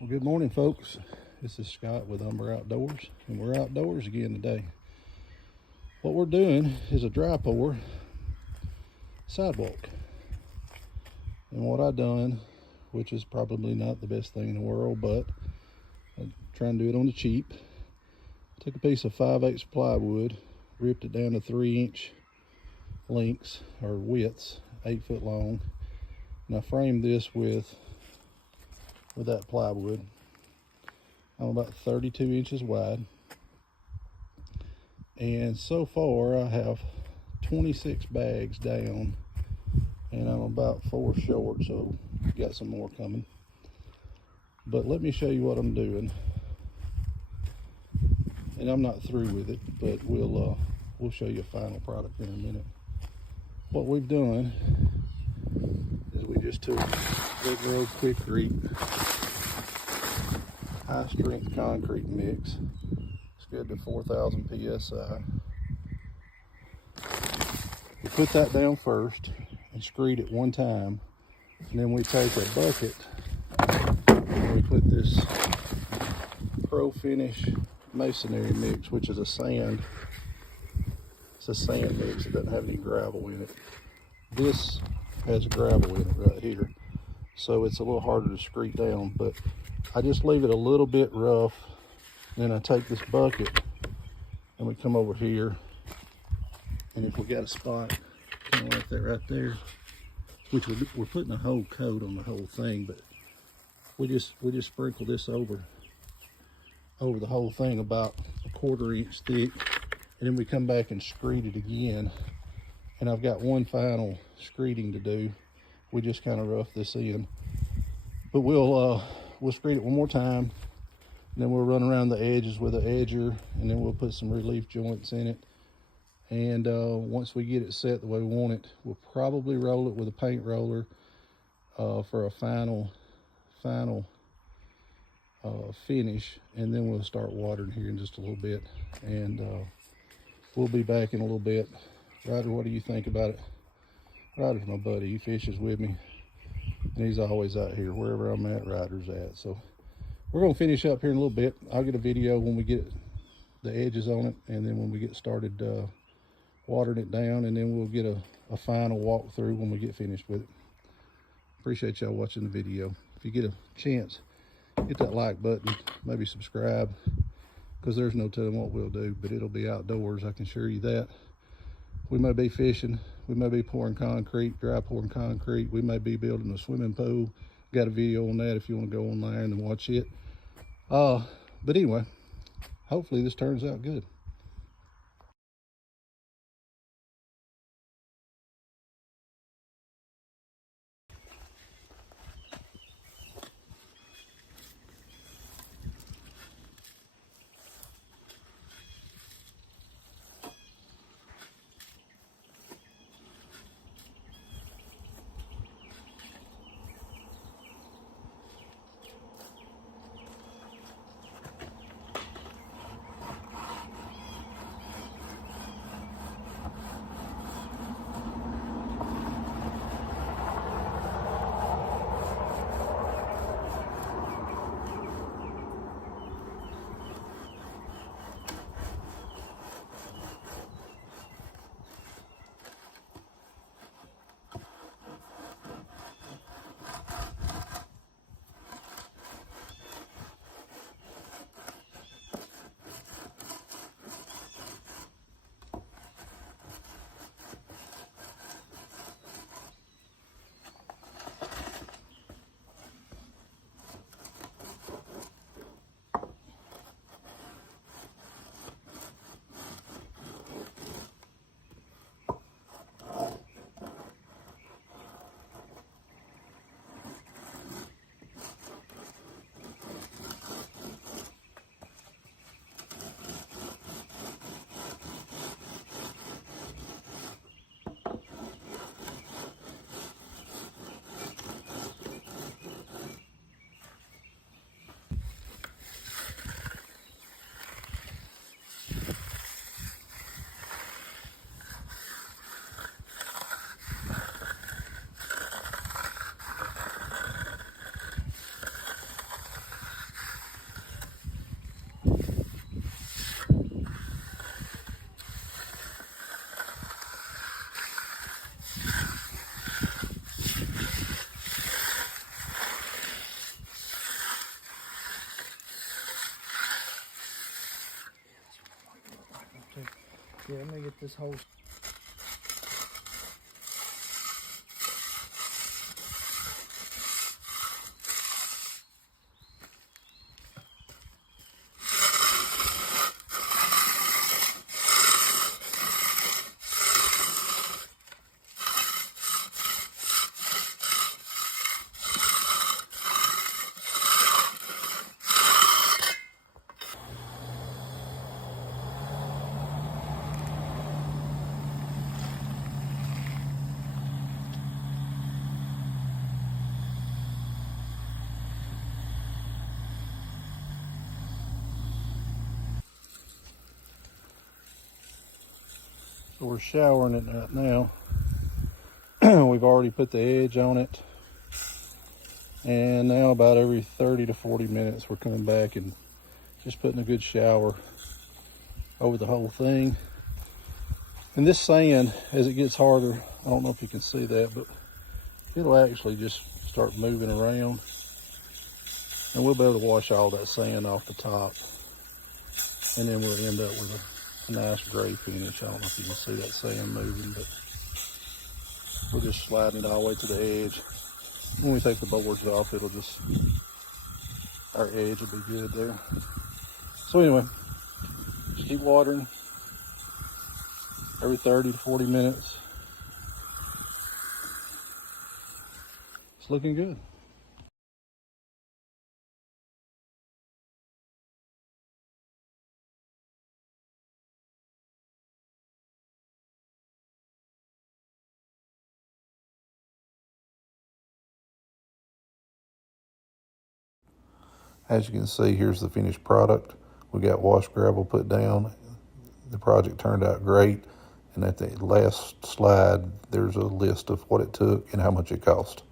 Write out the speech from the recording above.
Well, good morning, folks. This is Scott with Umber Outdoors, and we're outdoors again today. What we're doing is a dry pour sidewalk. And what I done, which is probably not the best thing in the world, but I'm trying to do it on the cheap. Took a piece of 5/8 plywood, ripped it down to 3-inch lengths or widths, 8 foot long, and I framed this with that plywood. I'm about 32 inches wide, and so far I have 26 bags down, and I'm about 4 short, so got some more coming. But let me show you what I'm doing, and I'm not through with it, but we'll show you a final product in a minute. What we've done is we just took regular old Quickcreate high strength concrete mix. It's good to 4,000 psi. We put that down first and screed it one time, and then we take a bucket and we put this Pro Finish masonry mix, which is a sand. It's a sand mix. It doesn't have any gravel in it. This has gravel in it right here, so it's a little harder to screed down, but I just leave it a little bit rough. Then I take this bucket and we come over here, and if we got a spot kind of like that right there, which we're putting a whole coat on the whole thing, but we just sprinkle this over the whole thing about a 1/4 inch thick, and then we come back and screed it again. And I've got one final screeding to do. We just kind of rough this in, but we'll screed it one more time, and then we'll run around the edges with an edger, and then we'll put some relief joints in it. And once we get it set the way we want it, we'll probably roll it with a paint roller for a final finish, and then we'll start watering here in just a little bit, and we'll be back in a little bit. Ryder, what do you think about it? Ryder's my buddy. He fishes with me, and he's always out here. Wherever I'm at, Ryder's at. So we're going to finish up here in a little bit. I'll get a video when we get the edges on it, and then when we get started watering it down, and then we'll get a final walkthrough when we get finished with it. Appreciate y'all watching the video. If you get a chance, hit that like button, maybe subscribe, because there's no telling what we'll do, but it'll be outdoors, I can assure you that. We may be fishing, we may be pouring concrete, dry pouring concrete, we may be building a swimming pool. Got a video on that if you want to go online and watch it. But anyway, hopefully this turns out good. Yeah, let me get this whole. So we're showering it right now. We've already put the edge on it. And now about every 30 to 40 minutes, we're coming back and just putting a good shower over the whole thing. And this sand, as it gets harder, I don't know if you can see that, but it'll actually just start moving around. And we'll be able to wash all that sand off the top. And then we'll end up with a nice gray finish. I don't know if you can see that sand moving, but we're just sliding it all the way to the edge. When we take the boards off, it'll just, our edge will be good there. So anyway, just keep watering every 30 to 40 minutes. It's looking good. As you can see, here's the finished product. We got wash gravel put down. The project turned out great. And at the last slide, there's a list of what it took and how much it cost.